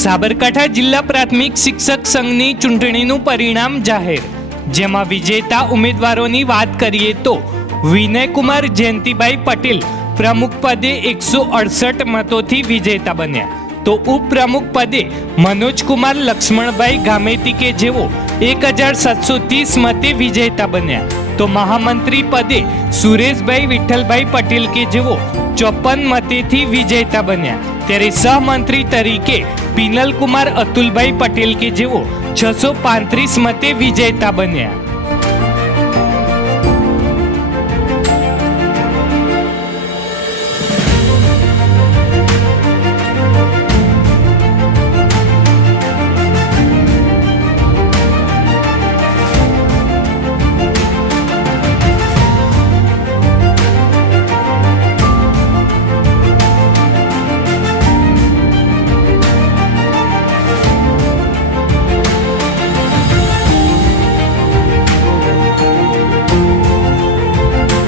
સાબરકાંઠા જિલ્લા પ્રાથમિક શિક્ષક સંઘની ચૂંટણીનું પરિણામ જાહેર, જેમાં વિજેતા ઉમેદવારોની વાત કરીએ તો વિનયકુમાર જયંતિભાઈ પટેલ પ્રમુખ પદે 168 મતોથી વિજેતા બન્યા, તો ઉપપ્રમુખ પદે મનોજકુમાર લક્ષ્મણભાઈ ગામેતી કે જેઓ 1730 મતે વિજેતા બન્યા, તો મહામંત્રી પદે સુરેશભાઈ વિઠ્ઠલભાઈ પટેલ કે જેઓ 54 મતેથી વિજેતા બન્યા, ત્યારે સહમંત્રી તરીકે પિનલકુમાર અતુલભાઈ પટેલ કે જેઓ 635 મતે વિજેતા બન્યા।